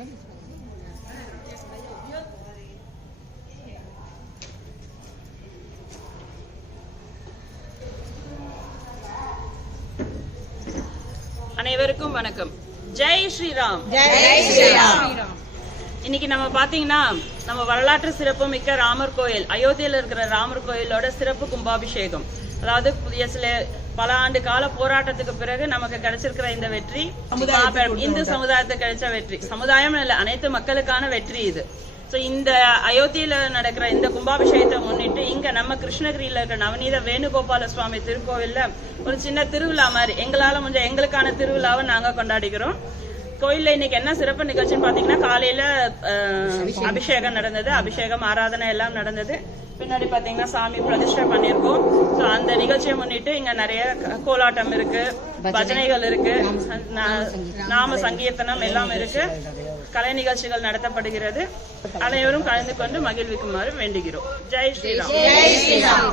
அனைவருக்கும் வணக்கம். ஜெய் ஸ்ரீராம். ஜெய் ஸ்ரீராம். இன்னைக்கு நம்ம பாத்தீங்கன்னா நம்ம வரலாற்று சிறப்பு மிக்க ராமர் கோயில் அயோத்தியில இருக்கிற ராமர் கோயிலோட சிறப்பு கும்பாபிஷேகம். அதாவது புதிய சில பல ஆண்டு கால போராட்டத்துக்கு பிறகு நமக்கு கிடைச்சிருக்கிற இந்த வெற்றி இந்து சமுதாயத்துக்கு கிடைச்ச வெற்றி. சமுதாயம் இல்ல அனைத்து மக்களுக்கான வெற்றி இது. சோ இந்த அயோத்தியில நடக்கிற இந்த கும்பாபிஷேகத்தை முன்னிட்டு இங்க நம்ம கிருஷ்ணகிரியில இருக்கிற நவநீத வேணுகோபால சுவாமி திருக்கோவில்ல ஒரு சின்ன திருவிழா மாதிரி எங்களால முடிஞ்ச எங்களுக்கான திருவிழாவை நாங்க கொண்டாடிக்கிறோம். கோயில்ல இன்னைக்கு என்ன சிறப்பு நிகழ்ச்சின்னு பாத்தீங்கன்னா காலையில அபிஷேகம். நடந்தது. அபிஷேகம் ஆராதனை எல்லாம் நடந்தது. பின்னாடி பாத்தீங்கன்னா சாமி பிரதிஷ்டை பண்ணியிருக்கோம். சோ அந்த நிகழ்ச்சியை முன்னிட்டு இங்க நிறைய கோலாட்டம் இருக்கு. பஜனைகள் இருக்கு. நா- நாம சங்கீர்த்தனம் எல்லாம் இருக்கு. கலை நிகழ்ச்சிகள் நடத்தப்படுகிறது. அனைவரும் கலந்து கொண்டு மகிழ்விக்குமாறு வேண்டுகிறோம். Jai Sriram.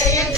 creyente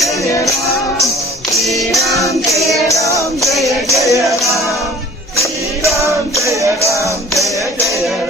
Jaya Ram, Shri Ram Jaya Ram, Jaya Jaya Ram, Shri Ram Jaya Ram, Jaya Jaya Ram.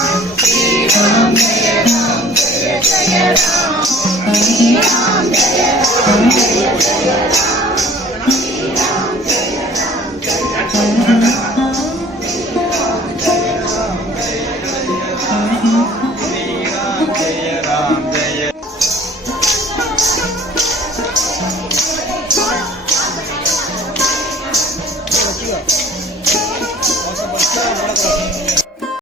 Yes.